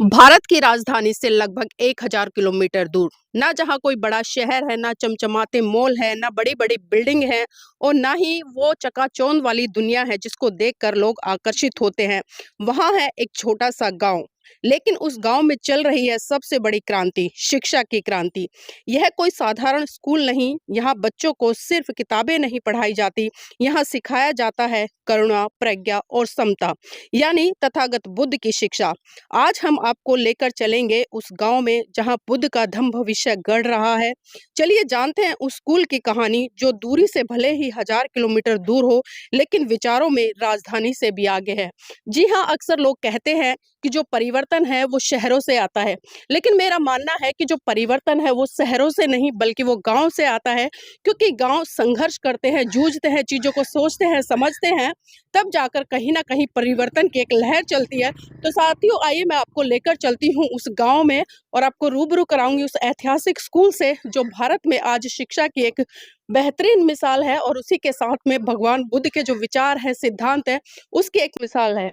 भारत की राजधानी से लगभग 1000 किलोमीटर दूर, ना जहाँ कोई बड़ा शहर है, ना चमचमाते मॉल है, ना बड़ी-बड़ी बिल्डिंग है और ना ही वो चकाचौंध वाली दुनिया है जिसको देखकर लोग आकर्षित होते हैं। वहाँ है एक छोटा-सा गाँव, लेकिन उस गाँव में चल रही है सबसे बड़ी क्रांति, शिक्षा की क्रांति। यह कोई साधारण स्कूल नहीं, यहाँ बच्चों को सिर्फ किताबें नहीं पढ़ाई जाती, यहाँ सिखाया जाता है करुणा, प्रज्ञा और समता, यानी तथागत बुद्ध की शिक्षा। आज हम आपको लेकर चलेंगे उस गांव में जहां बुद्ध का धम्म भविष्य गढ़ रहा है। चलिए जानते हैं उस स्कूल की कहानी जो दूरी से भले ही 1000 किलोमीटर दूर हो, लेकिन विचारों में राजधानी से भी आगे है। जी हाँ, अक्सर लोग कहते हैं कि जो परिवर्तन है वो शहरों से आता है, लेकिन मेरा मानना है कि जो परिवर्तन है वो शहरों से नहीं बल्कि वो गांव से आता है, क्योंकि गांव संघर्ष करते हैं, जूझते हैं, चीजों को सोचते हैं, समझते हैं, तब जाकर कहीं ना कहीं परिवर्तन की एक लहर चलती है। तो साथियों, आइए मैं आपको लेकर चलती हूँ उस गांव में और आपको रूबरू कराऊंगी उस ऐतिहासिक स्कूल से जो भारत में आज शिक्षा की एक बेहतरीन मिसाल है और उसी के साथ में भगवान बुद्ध के जो विचार है, सिद्धांत है, उसकी एक मिसाल है।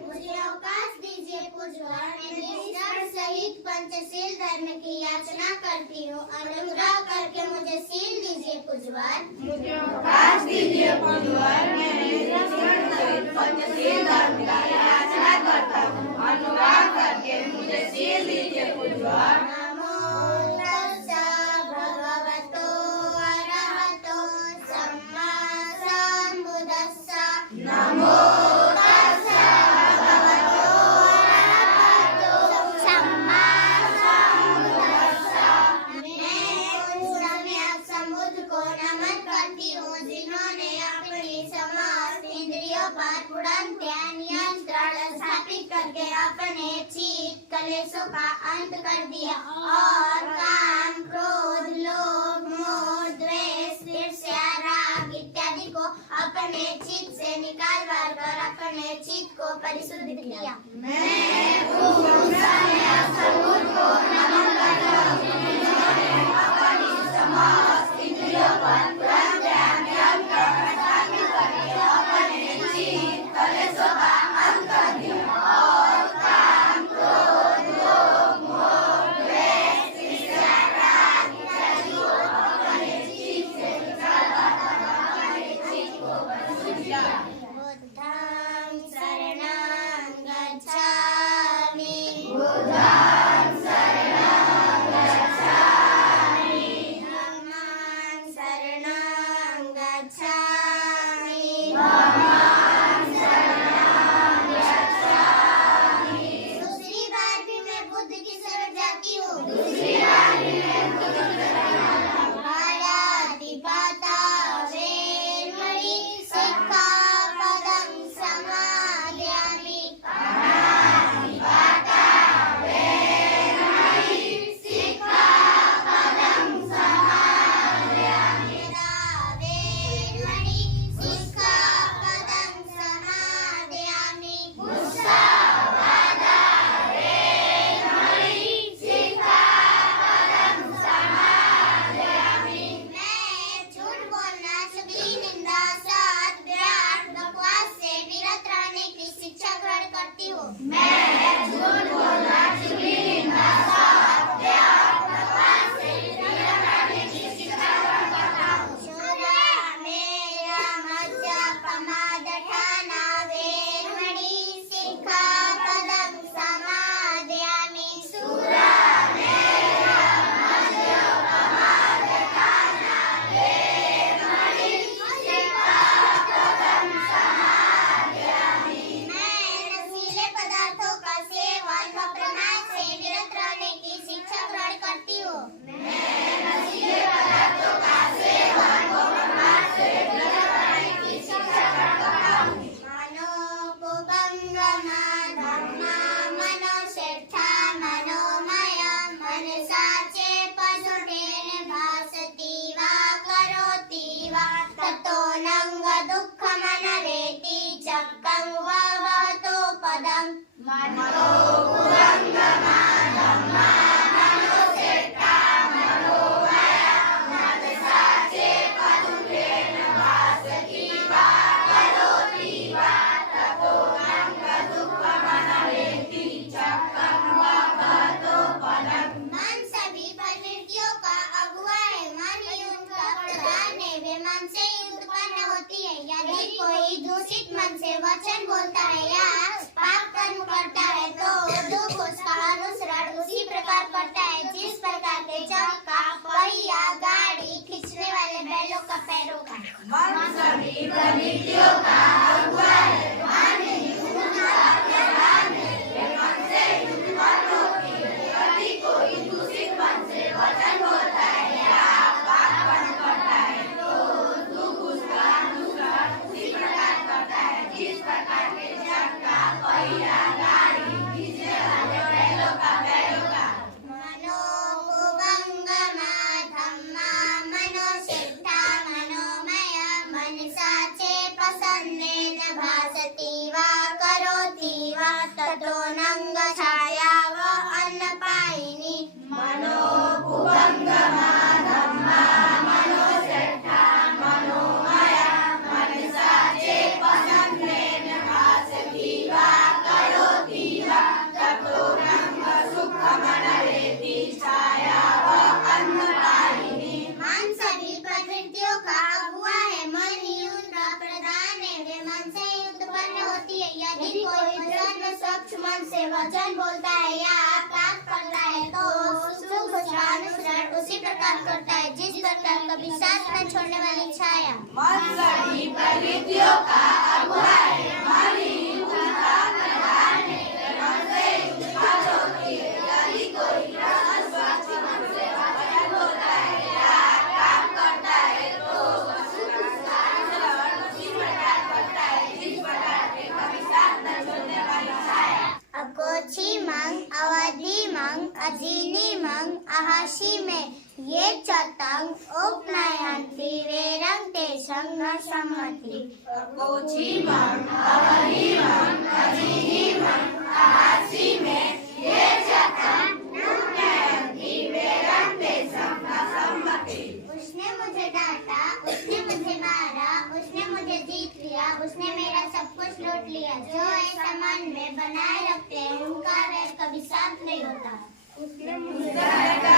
मुझे अवकाश दीजिए पूज्यवर, मैं निष्ठा सहित पंचशील धर्म की याचना करती हूँ। अनुग्रह करके मुझे सील दीजिए पूज्यवर। मुझे अवकाश दीजिए पूज्यवर, मैं निष्ठा सहित पंचशील धर्म की याचना करता हूँ। अनुग्रह करके मुझे सील दीजिए पूज्यवर। नमो तस्सा भगवतो अरहतो सम्मा सम्बुद्धस्सा। नमो अपने चित्त कलेशों का अंत कर दिया और काम, क्रोध, लोभ, मोह, द्वेष, ईर्ष्या, राग इत्यादि को अपने चित्त से निकाल कर अपने चित्त को परिशुद्ध किया। मैं को नमन करता हूँ जिन्होंने अपनी समस्त इंद्रियों पर पूर्ण ध्यान स्थापित करके अपने चित्त कलेशों का अंत कर दिया। मन से ही उत्पन्न होती है। यदि कोई दूषित मन से वचन बोलता है या पाप कर्म करता है तो दुख उसका अनुसरण उसी प्रकार करता है जिस प्रकार के जंग का पहिया गाड़ी खींचने वाले बैलों का पैरों का। मन सभी प्रवृत्तियों का अगुआ है। मन ही उनका प्रधान है। ये मन से ही उत्पन्न होती है। यदि कोई दूषित मन से वचन बोलता है या पाप कर्म करता है तो दुख उसका अनुसरण उसी प्रकार करता है जिस प्रकार के जग का पहिया गाड़ी खींचने वाले बैलों का पैरों का। मनोभुवंगमा धम्मा मनोसिद्धा मनोमया मनसाचे प्रसन्नेन भासति वा करोति वा ततो नंग छाया वा अन्नपायिनी। मनोभुवंगमा धम्मा मनोसिद्धा मनोमया मनसाचे प्रसन्नेन भासति वा करोति वा ततो नंग सुखमनरेति छाया वा अन्नपायिनी। मन सभी प्रवृत्तियों का अगुआ है। मन ही उनका प्रधान है। वे मन से ही उत्पन्न होती है। यदि कोई प्रसन्न स्वच्छ मन से वचन बोलता है या पाप करता है तो सुख उसका अनुसरण उसी प्रकार करता है जिस प्रकार कभी साथ न छोड़ने वाली छाया। मन सभी प्रवृत्तियों का अगुआ है। मन ही उनका प्रधान है। वे मन से ही उत्पन्न होती है। यदि कोई प्रसन्न स्वच्छ मन से वचन बोलता है या पाप करता है तो सुख उसका अनुसरण उसी प्रकार करता है जिस प्रकार के कभी साथ न छोड़ने वाली छाया। अकोची मंग अवधि मंग अजीनी मंग अहाशी में ये चतंग उपनयंती वेरंग तेषंग न सम्मति। कोची मन अवधि मन अजीनी मन आहासी में ये चतन उपनयंती वेरंग तेषंग न सम्मति। उसने मुझे डांटा, उसने मुझे मारा, उसने मुझे जीत लिया, उसने मेरा सब कुछ लूट लिया। जो ऐसा मन में बनाए रखते हैं उनका वैर कभी शांत नहीं होता। उसने मुझे डांटा,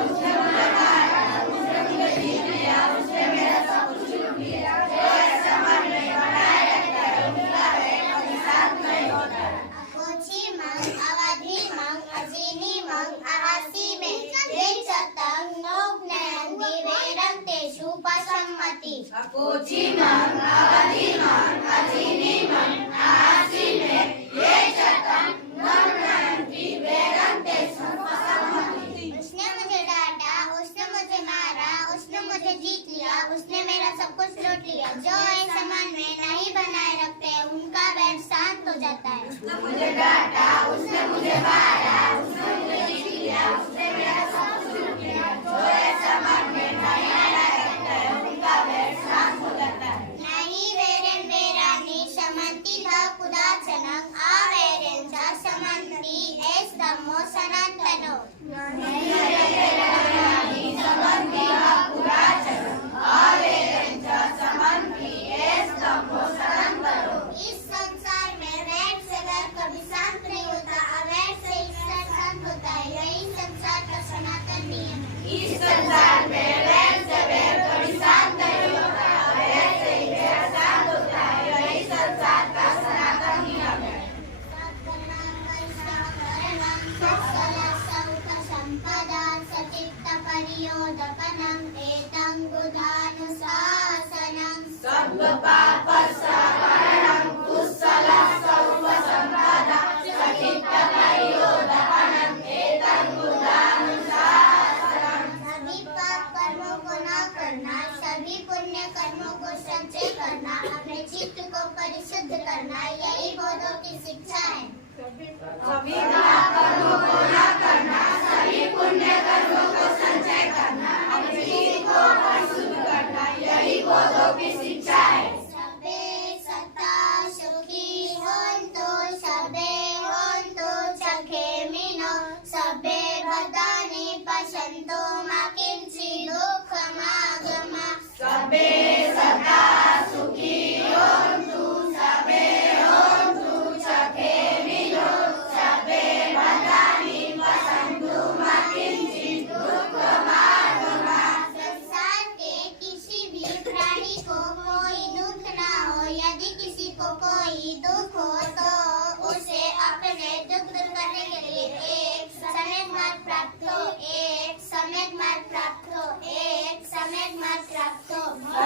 उसने मुझे मारा, उसने मुझे जीत लिया, उसने मेरा सब कुछ लूट लिया। जो ऐसा मन में बनाए रखता है उनका वैर कभी शांत नहीं होता। अकोची मंग अवधि मंग अजीनी मंग अहासी में ये चतंग नोपनयंती वेरंग तेषु पसम्मति। कोची मन अवधि मन अजीनी मन आहासी में ये चतन उपनयंती वेरंग तेषु पसम्मति। उसने मुझे डांटा, उसने मुझे मारा, उसने मुझे जीत लिया, उसने मेरा सब कुछ लूट लिया। जो ऐसा मन में नहीं बनाए रखते हैं उनका वैर शांत हो जाता है। उसने मुझे डांटा, उसने मुझे मारा, उसने मुझे जीत लिया, उसने मेरा सब कुछ लूट लिया। जो ऐसा मन में नहीं बनाए रखता है उनका वैर शांत हो जाता है। नहीं वेरेन वेरानी समंती था कुदाचनंग आवेरेन चा समंती एस धम्मो सनातनो। इस संसार में वैर से वैर कभी शांत नहीं होता। अवैर से ईश्वर शांत होता है। यही संसार का सनातन नियम है। इस संसार में वैर से वैर कभी शांत नहीं होता। वैर से ही वैर शांत होता है। यही संसार का सनातन नियम है। संपदा सचित्त परियोदपनं एतं बुधानुशासनं। सब पाप सवरणं कुशलं सर्वसंपदा सचित्त परियोदपनं एतं बुधानुशासनं। सभी पाप कर्मों को न करना, सभी पुण्य कर्मों को संचय करना, अपने चित्त को परिशुद्ध करना, यही बौद्धों की शिक्षा है। सभी पाप कर्मों को न करना, सभी पुण्य कर्मों को संचय करना, अपने चित्त को परिशुद्ध करना, यही बौद्धों की शिक्षा है। सबे सत्ता सुखी होन्तु, सबे होन्तु सखेमिनो, सबे भद्राणि पश्यन्तु मा किंचित् दुःखमागमा। सबे सदा सुखी होन्तु, सबे होन्तु सखेमिनो, सबे भद्राणि पश्यन्तु मा किंचित् दुःखमागमा। संसार के किसी भी प्राणी को कोई दुख हो तो उसे अपने दुख दूर करने के लिए एक सम्यक मार्ग प्राप्त हो, एक सम्यक मार्ग प्राप्त हो, एक सम्यक मार्ग प्राप्त हो।